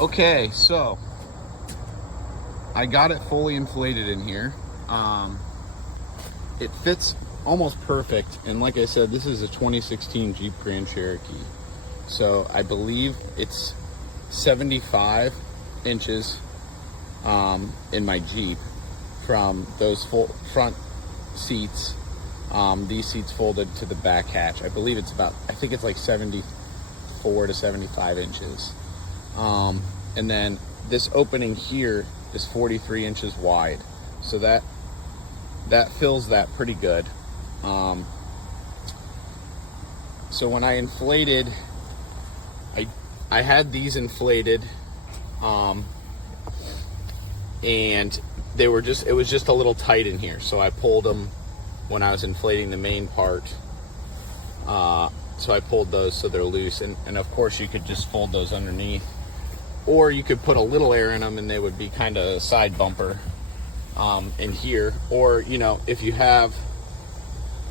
Okay, so I got it fully inflated in here. It fits almost perfect, and like I said, this is a 2016 Jeep Grand Cherokee. So I believe it's 75 inches in my Jeep from those full front seats. These seats folded to the back hatch. I believe it's about, I think it's like 74 to 75 inches. And then this opening here is 43 inches wide. So that fills that pretty good. So when I inflated, I had these inflated, and it was just a little tight in here. So I pulled them when I was inflating the main part. So I pulled those so they're loose, and of course you could just fold those underneath, or you could put a little air in them and they would be kind of a side bumper in here. Or, you know, if you have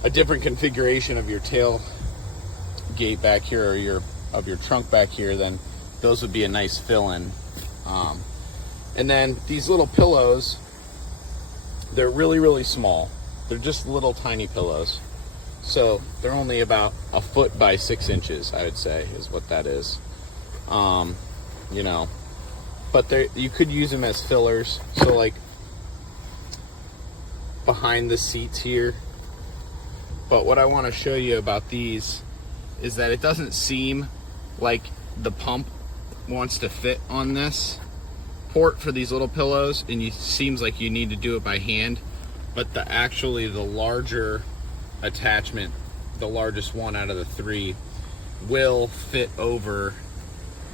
a different configuration of your tail gate back here, or of your trunk back here, then those would be a nice fill-in. And then these little pillows, they're really small. They're just little tiny pillows. So they're only about 1 foot by 6 inches, I would say, is what that is. You know, but you could use them as fillers. So like behind the seats here. But what I want to show you about these is that it doesn't seem like the pump wants to fit on this port for these little pillows, and it seems like you need to do it by hand. But the larger attachment, the largest one out of the 3, will fit over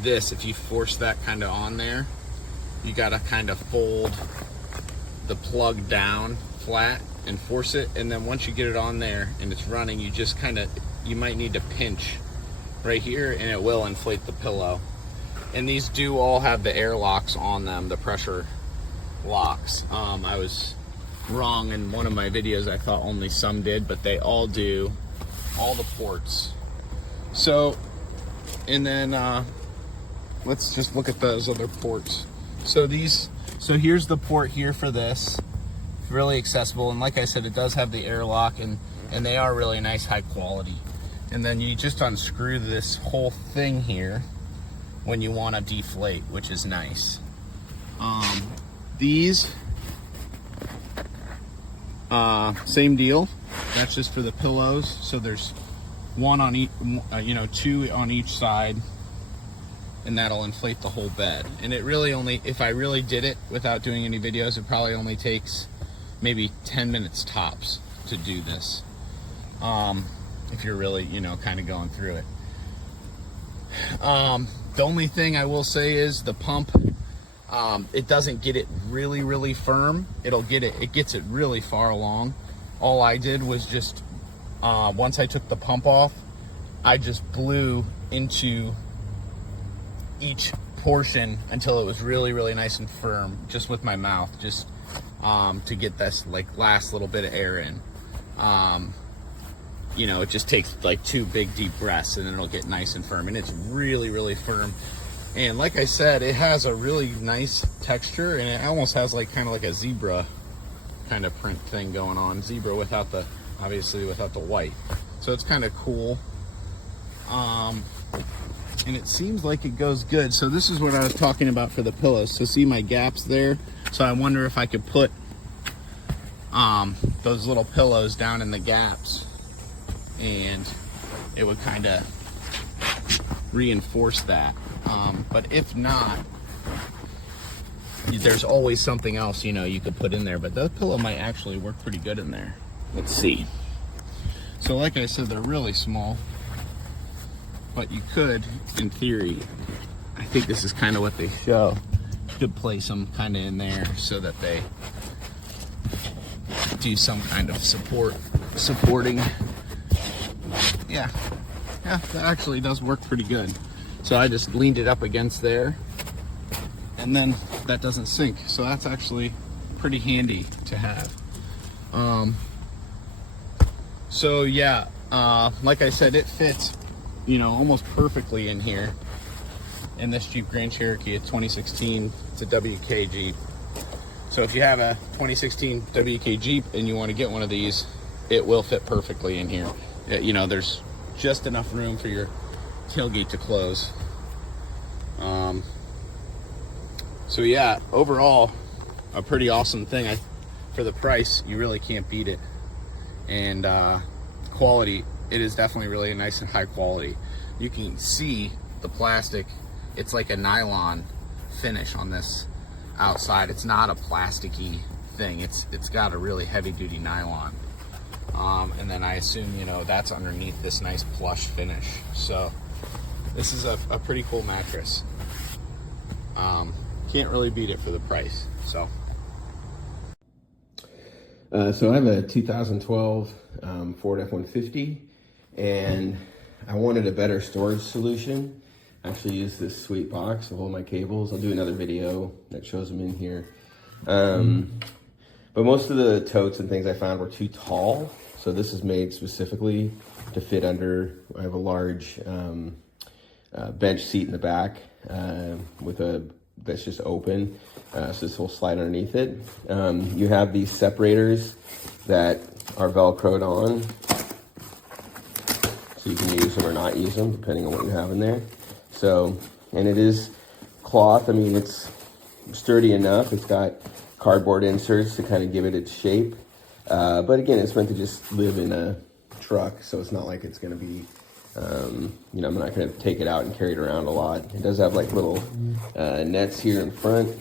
this. If you force that kind of on there, you got to kind of fold the plug down flat and force it, and then once you get it on there and it's running, you just you might need to pinch right here and it will inflate the pillow. And these do all have the air locks on them, the pressure locks. I was wrong in one of my videos. I thought only some did, but they all do, all the ports. So, and then let's just look at those other ports. So here's the port here for this. It's really accessible, and like I said, it does have the airlock, and they are really nice, high quality. And then you just unscrew this whole thing here when you want to deflate, which is nice. These, same deal. That's just for the pillows. So there's one on each, 2 on each side, and that'll inflate the whole bed. And it really only, if I really did it without doing any videos, it probably only takes maybe 10 minutes tops to do this. If you're really, kind of going through it. The only thing I will say is the pump, it doesn't get it really firm. It gets it really far along. All I did was just, once I took the pump off, I just blew into each portion until it was really nice and firm, just with my mouth, just to get this last little bit of air in. It just takes 2 big deep breaths and then it'll get nice and firm, and it's really firm. And like I said, it has a really nice texture, and it almost has kind of like a zebra kind of print thing going on. Zebra obviously without the white. So it's kind of cool. And it seems like it goes good. So this is what I was talking about for the pillows. So see my gaps there? So I wonder if I could put those little pillows down in the gaps, and it would kind of reinforce that. But if not, there's always something else, you could put in there. But that pillow might actually work pretty good in there. Let's see. So like I said, they're really small. But you could, in theory, I think this is kind of what they show, you could place them kind of in there so that they do some kind of supporting. Yeah, that actually does work pretty good. So I just leaned it up against there, and then that doesn't sink. So that's actually pretty handy to have. So yeah, like I said, it fits almost perfectly in here. in this Jeep Grand Cherokee. It's 2016. It's a WK Jeep. So if you have a 2016 WK Jeep and you want to get one of these, it will fit perfectly in here. You know, there's just enough room for your tailgate to close. So yeah, overall, a pretty awesome thing. For the price, you really can't beat it. And quality, it is definitely really nice and high quality. You can see the plastic. It's like a nylon finish on this outside. It's not a plasticky thing. It's got a really heavy duty nylon. And then I assume, you know, that's underneath this nice plush finish. So this is a pretty cool mattress. Can't really beat it for the price. So I have a 2012 Ford F-150, and I wanted a better storage solution. I actually use this sweet box to hold my cables. I'll do another video that shows them in here. But most of the totes and things I found were too tall, so this is made specifically to fit under. I have a large bench seat in the back with that's just open, so this will slide underneath it. You have these separators that are Velcroed on, so you can use them or not use them depending on what you have in there. So, and it is cloth. I mean, it's sturdy enough. It's got cardboard inserts to kind of give it its shape, but again, it's meant to just live in a truck, so it's not like it's going to be you know, I'm not going to take it out and carry it around a lot. It does have like little nets here in front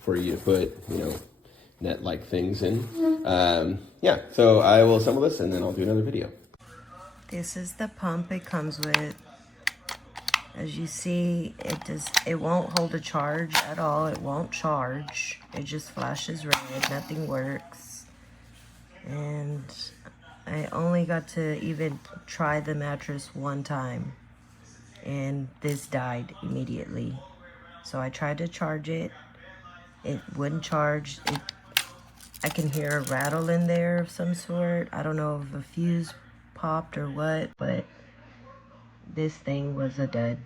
for you to put, you know, net-like things in. Yeah, so I will assemble this and then I'll do another video. This is the pump it comes with. As you see, it won't hold a charge at all. It won't charge. It just flashes red. Nothing works. And I only got to even try the mattress one time, and this died immediately. So I tried to charge it. It wouldn't charge. I can hear a rattle in there of some sort. I don't know if a fuse popped or what, but this thing was a dud.